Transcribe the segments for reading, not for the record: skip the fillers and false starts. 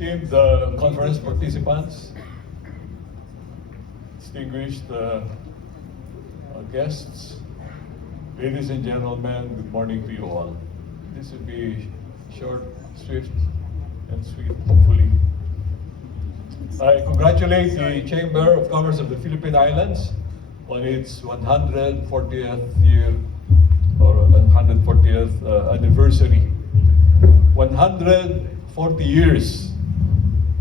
Esteemed conference participants, distinguished guests, ladies and gentlemen, good morning to you all. This will be short, swift, and sweet, hopefully. I congratulate the Chamber of Commerce of the Philippine Islands on its 140th year or 140th anniversary. 140 years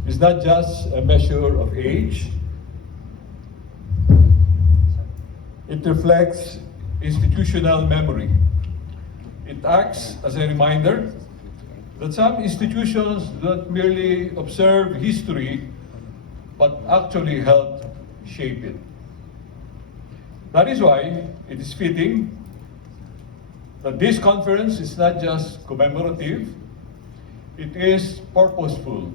is not just a measure of age. It reflects institutional memory. It acts as a reminder that some institutions don't merely observe history, but actually help shape it. That is why it is fitting that this conference is not just commemorative, it is purposeful.